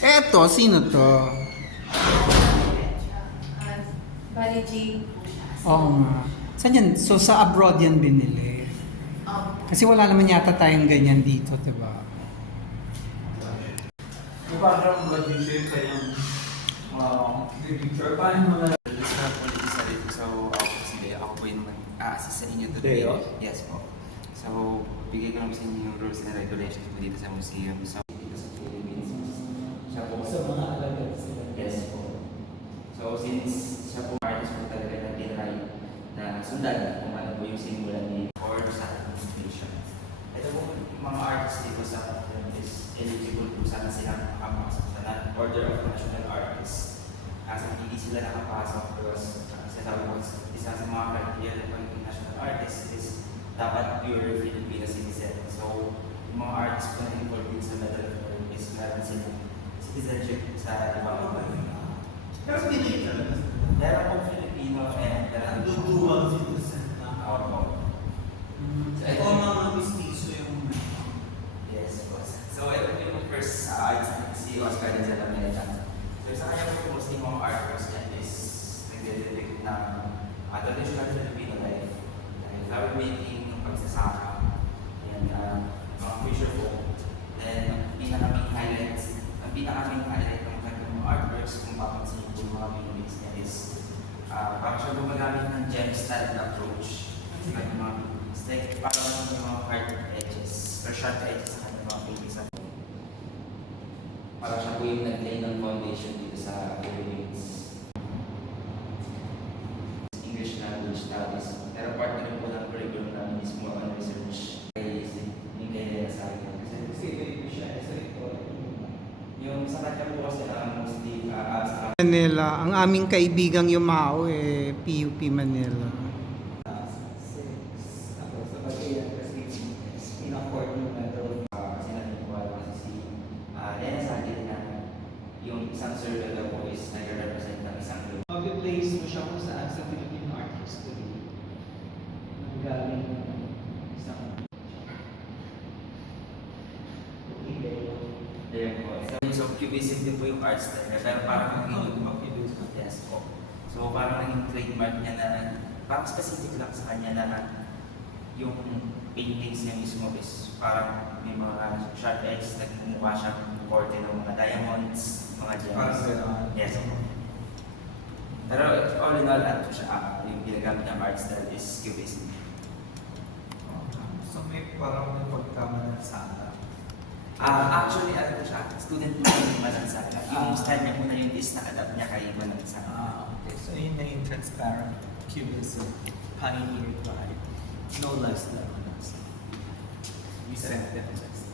Eto, sino to? Bali J. Oo nga. Saan yan? So sa abroad yan binili? Kasi wala naman yata tayong ganyan dito, diba? Yung background blood usually pa yung picture. Paano mo na? Sa police sa rin. So, ako po si Leo. Ako po yung mag-a-assist sa inyo today. Leo? Yes po. So, bigay ko naman sa inyo yung rules and regulations po dito sa museum. So, dito sa Philippines. Siya po. Sa mga alagad sila. Yes po. So, since siya po artist po talaga na tinry na sundan kung ano po yung simulan ni or sa administration. Ito po mga artists dito sa is eligible po sana silang makapasok sa Order of National Artists. Kasi hindi sila nakapasok because sasabi ko, isa sa mga criteria ng pagiging national artist is dapat pure Filipino citizen. So, yung mga artists po na involved din sa Medal of Honor is meron silang citizenship sa ibang Pero hindi ka. meron pong Filipino and Duduwang citizen na. Oo. So, Ito ang mga mistiso yung yes, boss. So, ito po yung first artist si Oscar de la Meta. So, sa kanya po mostly mga artworks niya is nagdedepict ng traditional Filipino life. Like flower making, pagsasaka, and mga fisher folk. Then, ang pinaka-main highlight ng kanyang mga artworks, kung papansin niyo po yung mga paintings niya is parang siya gumagamit ng gem-style approach. Sa kanyang mga paintings. Like, parang yung mga hard edges, or sharp edges sa kanyang mga paintings. Para siya po yung nag-lay ng foundation dito sa Philippines. English language studies. Pero part na rin po ng curriculum namin is more on research. Yung kaya sa akin. Kasi ito siya, yung sa kanya po kasi mostly abstract. Manila, ang aming kaibigang Yumao PUP Manila. Ako sa pag-iyan kasi in-afford yung medal. Kasi naniniwala kasi si Lena sa akin na yung isang survey daw po is nag-represent ng isang group. mag-place mo siya kung saan sa Philippine Art History. Galing isang There po. So, cubism din po yung art style. Pero parang naging yes po. So, parang naging trademark niya na parang specific lang sa kanya na yung paintings niya mismo is parang may mga sharp edges, nagmumukha siyang korte ng mga diamonds, mga gems. Yes po. Pero all in all, ano siya, yung ginagamit niyang art style is cubism. So may parang may pagkamanan sana. Actually, ano po siya, student po ng Manansala. Yung style niya muna yun is na-adapt niya kay Manansala. Okay. So yun na yung transparent cubism pioneered by no less than Vicente Alexis.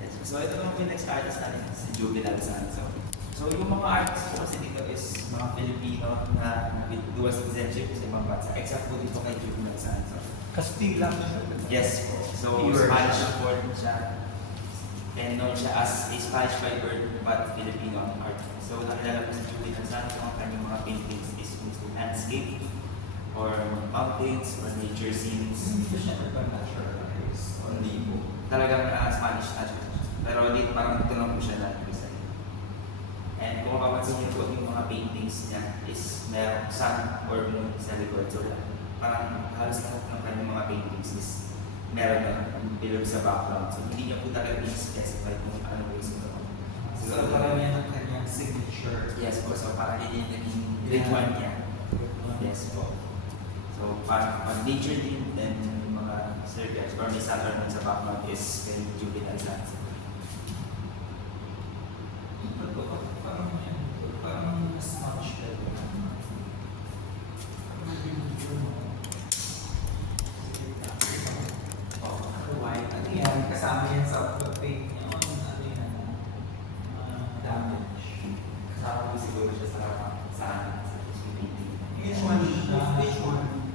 Yes. So ito naman yung next artist natin, si Juvenal Sanzo. So yung mga artists po kasi dito is mga Filipino na with dual citizenship sa ibang bansa. Except po dito kay Juvenal Sanzo. Kastila na siya. Yes po. So Pure. Spanish born siya. And known siya as a Spanish by birth but Filipino artist. So nakilala po si Juvenal Sanzo, ang kanyang mga paintings is mostly landscape or mountains or nature scenes. Hindi siya naturalize. Hindi po. Talagang Spanish national. Pero dito parang dito lang po siya na-design. And kung mapapansin niyo po yung mga paintings niya is merong sun or moon sa likod. So parang halos lahat ng kanyang mga paintings is meron na bilog sa background. So hindi niya po talaga i-specify kung ano po yung sunod. So parang yan ang kanyang signature. Yes po. So parang yun yung naging grade 1 niya. Yes po. So parang pag nature din, then yung mga circles or may Saturn sa background is kay Juvenal Sanzo. Parang mas much better. White. Ano yan? Kasama yan sa pag-paint niya. Ano yan? Damage. Kasama po siguro siya sa painting. Which one? Which one?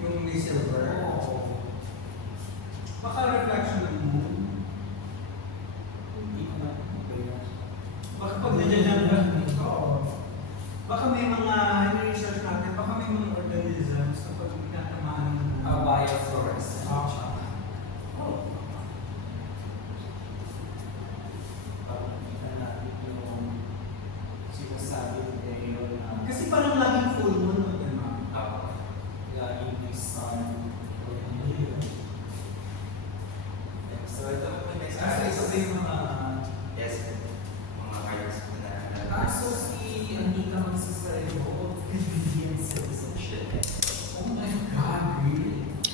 Yung may silver? Oo. Baka reflection ng moon. Hindi ko na. Baka pag nandiyan ka, oo. Baka may mga, research natin, baka may mga organisms na pag tinatamaan ng moon. Biosaurus. Oo.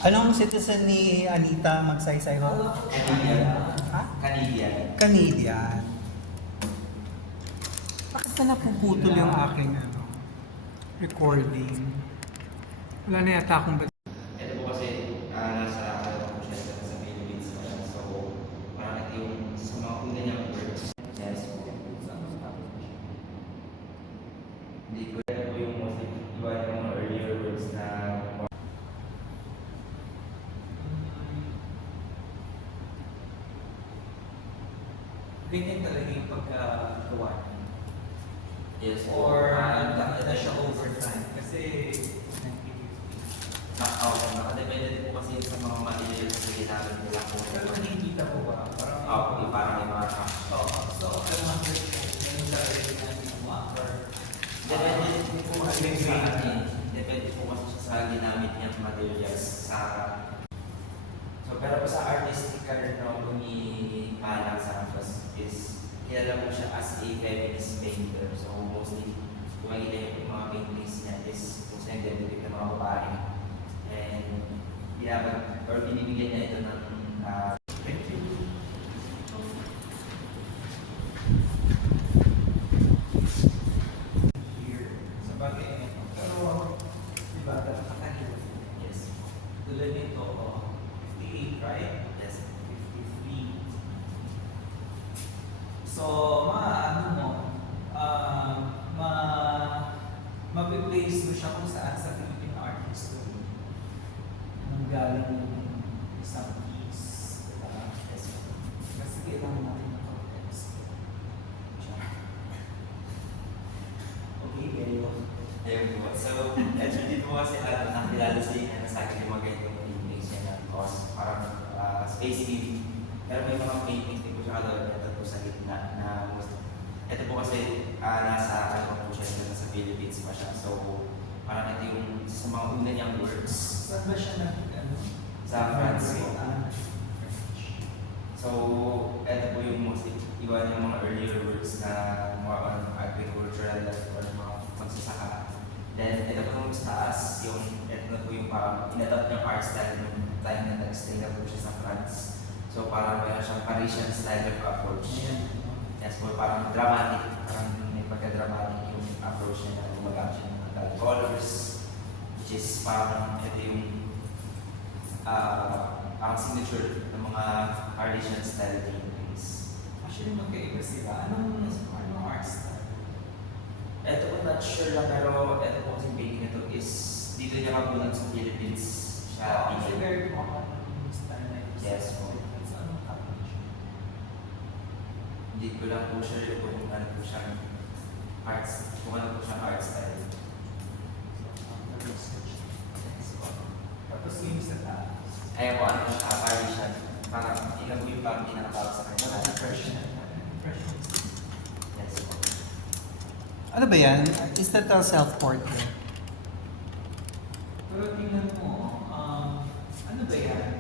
Anong citizen ni Anita Magsaysay ho? Canadian. Ha? Canadian. Canadian. Bakit na napuputol yung aking recording? Wala na yata akong Ito po kasi nasa po siya sa Philippines pa siya. So, parang ito yung sa mga una niyang words. Yes po. Hindi ko yan po yung most iba yung mga earlier words na Ganyan talaga yung pagkagawa niya. yes po. Or na siya over time. Kasi Nakadepende din po kasi sa mga materials na ginamit nila po. pero nakikita ko ba? Parang Parang may mga Oo. So, alam mo, ganun talaga yung ginagawa. Or Depende din po kasi sa akin. Depende po kasi siya sa ginamit niyang materials sa so pero po sa artistic career no ni Palang Santos is kilala mo siya as a feminist painter. So mostly kung makikita niyo po yung mga paintings niya is kung saan identity ng mga babae. And binibigyan niya ito ng thank you. Here. Sa bagay, pero, di ba, kanina. yes. Tulad nito, 58, right? Yes. 53. So, ano mo, ma-place mo siya kung saan sa Philippine art history. Nang galing yung isang piece, diba? Yes. Kasi kailangan natin ng context. Okay, very well. Ayun po. So, actually dito po kasi nakilala sa akin yung mga ganitong paintings niya na cause parang space theme. Pero may mga paintings din po siya kalawag ito po sa gitna na ito po kasi nasa po siya sa Philippines pa siya. So, parang ito yung sa mga una niyang works Saan ba siya sa France po. French. So, ito po yung most iba yung mga earlier works na mga agricultural or mga magsasaka. Then, ito po yung sa taas, ito na po yung parang inadopt niyang art style yung time na nag-stay na po siya sa France. So, parang meron siyang Parisian style of approach. Ayan. Yes po, parang dramatic. Parang may pagka-dramatic yung approach niya na gumagamit siya ng mga colors, which is parang ito yung parang signature ng mga Parisian style paintings. Actually, magkaiba sila. Anong art style? Ito po not sure lang pero ito po kasing painting na ito is dito niya kabulan sa Philippines siya Kasi pinili. very common yung style na ito. Yes po. Sa anong college? Hindi ko lang po sure kung ano po siyang arts, kung ano po siyang art style. So, after research. Yes po. Tapos yung sa taas. Ayaw po ano siya, Parisian. Parang ilang po yung parang pinakatawag sa kanya. Wala impression. Impression. Yes po. Ano ba yan? Is that a self-portrait? Pero tingnan mo, ano ba yan?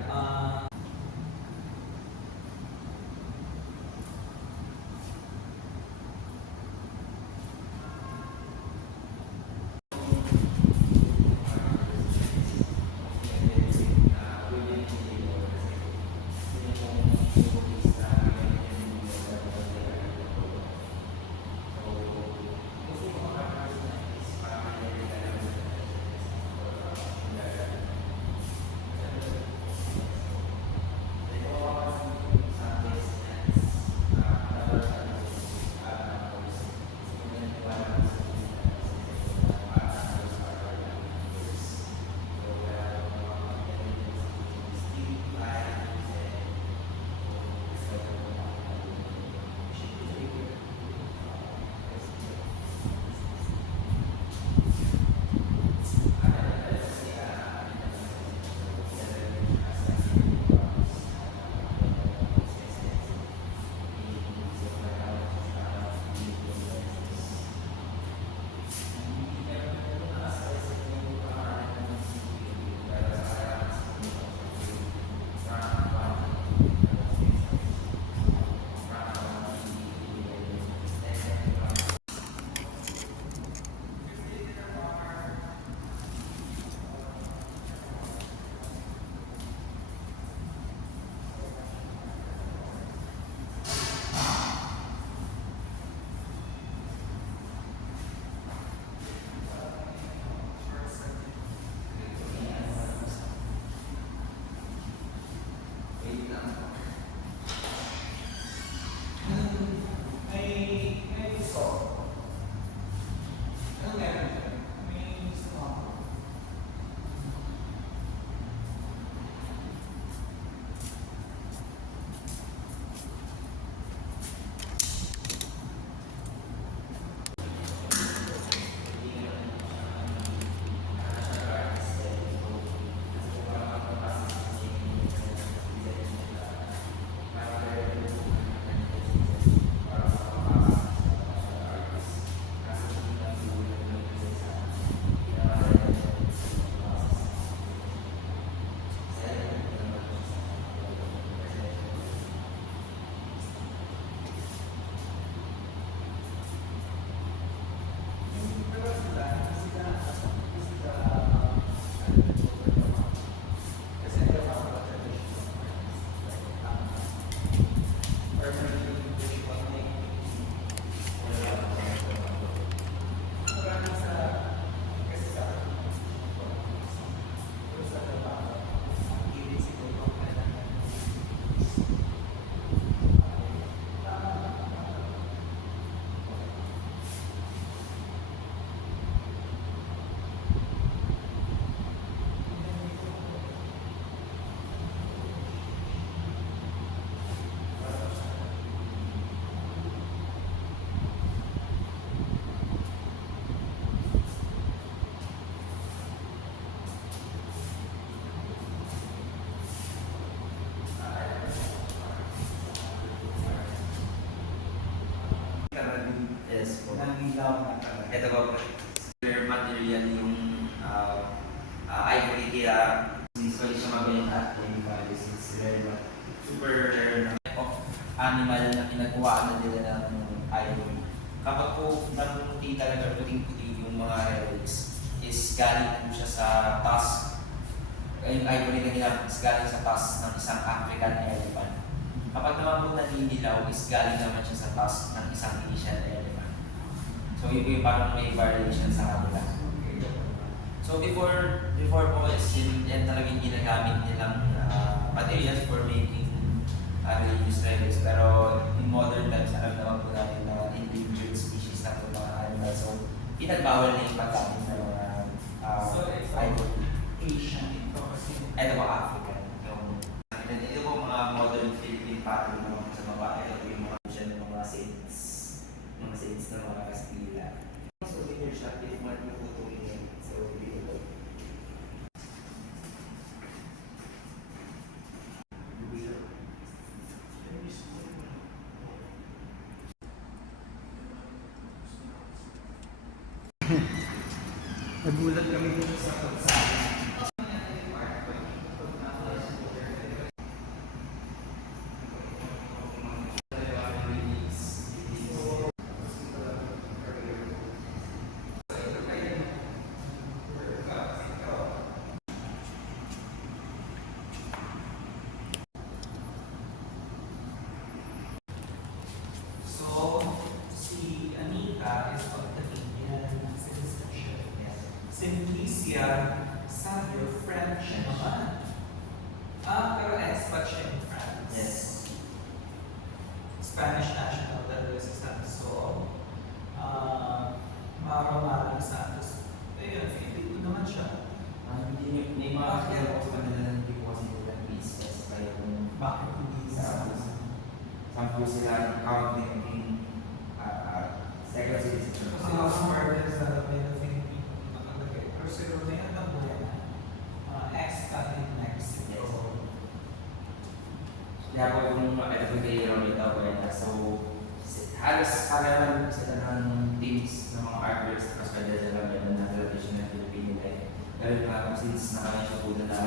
ito po, rare material yung ivory, kaya usually siya magaling at yung values is rare na super rare na type of animal na pinagkuhaan na nila ng ivory. Kapag po naruti talaga puting-puting yung mga relics, is galing po siya sa tusk. Yung ivory na ginamit is galing sa tusk ng isang African elephant. Kapag naman po naninilaw is galing naman siya sa tusk ng isang Asian elephant. So yun po yung parang may variation sa kabila. So before po is yan talaga yung ginagamit nilang materials for making religious relics. Pero in modern times, alam naman po natin na endangered species na po mga animals. So pinagbawal na yung paggamit ng mga ivory. Asian ito kasi. Ito po African. Ito po mga modern Philippine pattern naman sa baba. Ito po yung mga Asian ng mga saints. Mga saints ng mga Castilla. So souvenir shop, if one po po tumingin. So dito po. Nagulat kami dito sa pagsabi. So, si Anita is of the Indian citizenship. Simplicia, Savio, French naman. Pero expat siya in France. Yes. Spanish national talaga si Sanso. Maraming Santos. Ayun, Filipino naman siya. Hindi may mga kakilala ko sa kanila na hindi po kasi nila business. Kaya kung Bakit hindi sa saan po sila counting second citizen. Kasi ako murder sa may Filipino nakalagay. Pero si Romeo Buena, expat in Mexico. Yes. Kaya po kung ito po kay Romita Buena, so halos parang sila ng teams ng mga artworks na kaswada sa kanya na traditional Filipino life. Pero since nakawin siya po na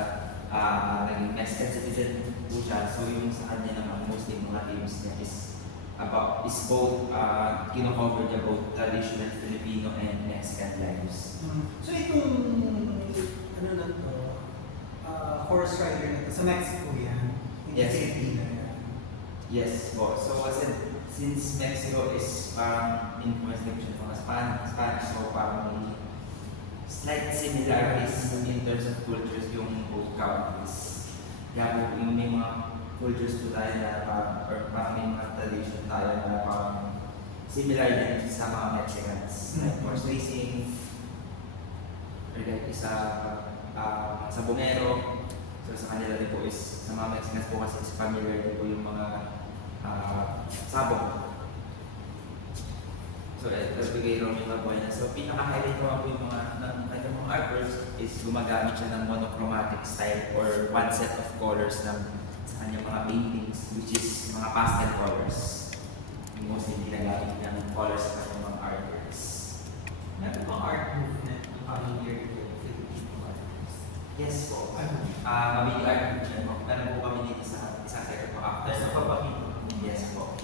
naging Mexican citizen po siya, so yung sa kanya naman mostly mga teams niya is both kino-cover niya both traditional Filipino and Mexican lives. So itong ano na to, horse rider na to, sa Mexico yan? Hindi Yes. Filipino yan? Yes po. So kasi since Mexico is parang influence din siya mga Spanish, so parang may slight similarities in terms of cultures yung both countries. Kaya po yung may mga cultures po tayo na parang, or parang may mga tradition tayo na parang similar din sa mga Mexicans. Like horse racing, or like isa sa bungero. So sa kanila din po is, sa mga Mexicans po kasi is familiar din po yung mga sabong. So ito bigay Romeo Buena. So pinaka-highlight naman po yung mga kanyang mga artworks is gumagamit siya ng monochromatic style or one set of colors ng sa kanyang mga paintings, which is mga pastel colors. Yung mostly ginagamit niya ng colors sa kanyang mga artworks. Meron bang art movement na familiar to Filipino artists? Yes po. Ano? Mabili art movement po. Meron po kami dito sa isang second po after. Tapos napapakita. Yes po.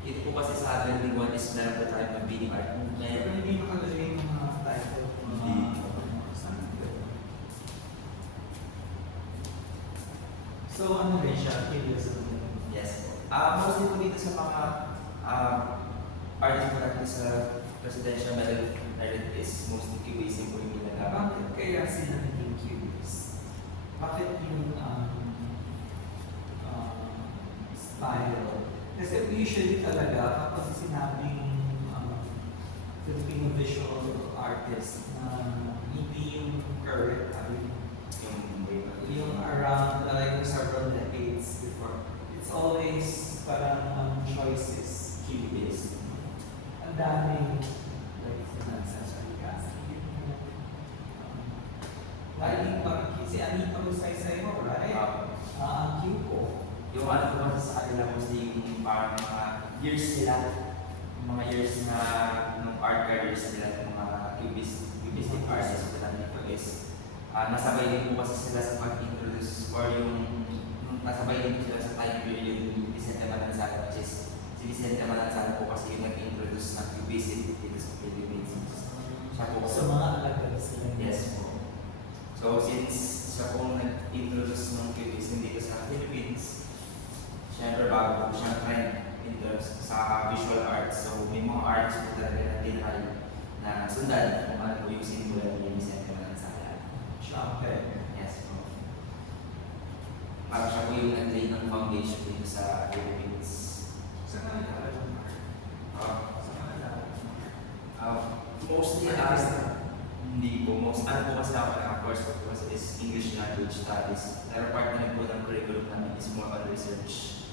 Ito po kasi sa atin, one is meron po tayong mabili art Pero movement. hindi makalagay yung mga title. Hindi. Saan yun? So ano rin siya? Curious. Yes po. Mostly po dito sa mga artist po natin sa presidential medal merit is mostly cubism po yung ginagamit. Bakit kaya sila naging curious? Bakit yung style? Kasi usually talaga kapag sinabing Filipino visual artist na hindi yung current, yung around yung several decades before, it's always parang choices, cubist. Ang daming like sensory casting. Lagi parang si Anita Lusaysay mo, right? Ang cue ko. Yung ano ko kasi sa kanila mostly yung parang mga years nila. Yung mga years na ng art careers nila, yung mga cubist artists nila dito is nasabay din po kasi sila sa pag-introduce or yung nasabay din po sila sa time period yung Vicente Manansala, which is si Vicente Manansala po kasi yung nag-introduce ng cubism dito sa Philippines. Siya po Sa mga alagad sila. yes po. So since siya po nag-introduce ng cubism dito sa Philippines, syempre bago po siyang trend in terms sa visual arts. So may mga arts po talaga na tinry na sundan kung ano po yung sinulat ni Vicente Manansala. Champion. Yes po. Para siya po yung nag-lay ng foundation dito sa Philippines. Sa kanila, alam mo. Uh, Sa kanila. mostly, hindi po. Most, ano po kasi ako na course ko po kasi is English Language Studies. Pero part na rin po ng curriculum namin is more on research.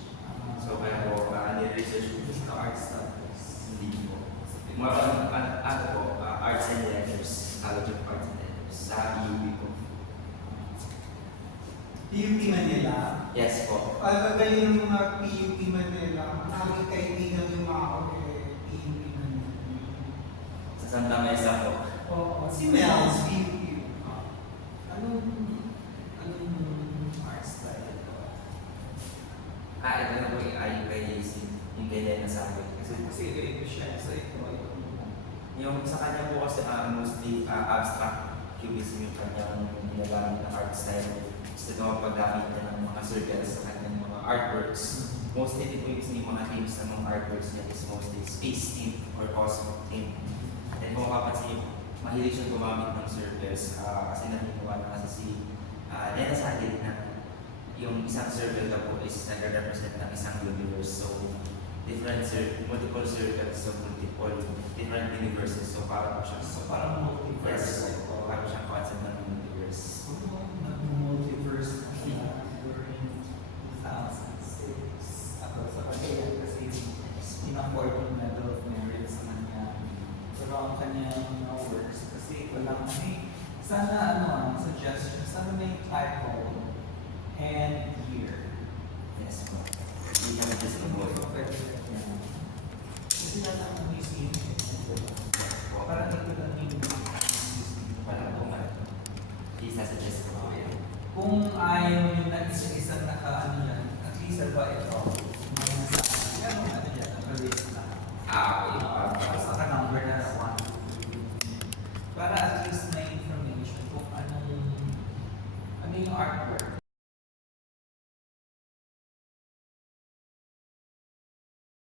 So kaya po, ni-research po sa art studies. Hindi po. More on, ano po, arts and letters, College of Arts and Letters, sa UP po. PUP Manila. Yes po. Galing ng mga PUP Manila. Ang aking kaibigan yung mga ako PUP Manila. Sa Santa Mesa po. Oo, si Mel's PUP. Anong art style ito? Ito na po yung ayon kay yung kay na sa akin. Kasi ito siya. So ito. Yung sa kanya po kasi mostly abstract cubism yung kanyang nilagamit na art style. Gusto na paggamit niya ng mga circles sa kanyang mga artworks. Mostly ito po yung mga themes ng mga artworks niya is mostly space theme or cosmic theme. And kung mapapansin, mahilig siya gumamit ng circles kasi naniniwala kasi si Lena sa akin na yung isang circle na po is nag-represent ng isang universe. So, multiple circles, so multiple different universes. So, parang siya. So parang multiverse. Yes, parang siyang concept ng universe. Nag-multiverse na siya during 2006. Ako sa kanya kasi in-afford yung Medal of Merit sa kanya. Pero ang kanyang works kasi walang sana suggestion, sana may typo and year. Yes, po. Hindi naman just a boy. Kasi nasa ang museum. Parang ito lang yung museum. Parang po nga. Isa sa just po yan. Kung ayaw nyo na isa-isang naka-ano yan, at least ba ito? May nasa, ano yan, naka-list na.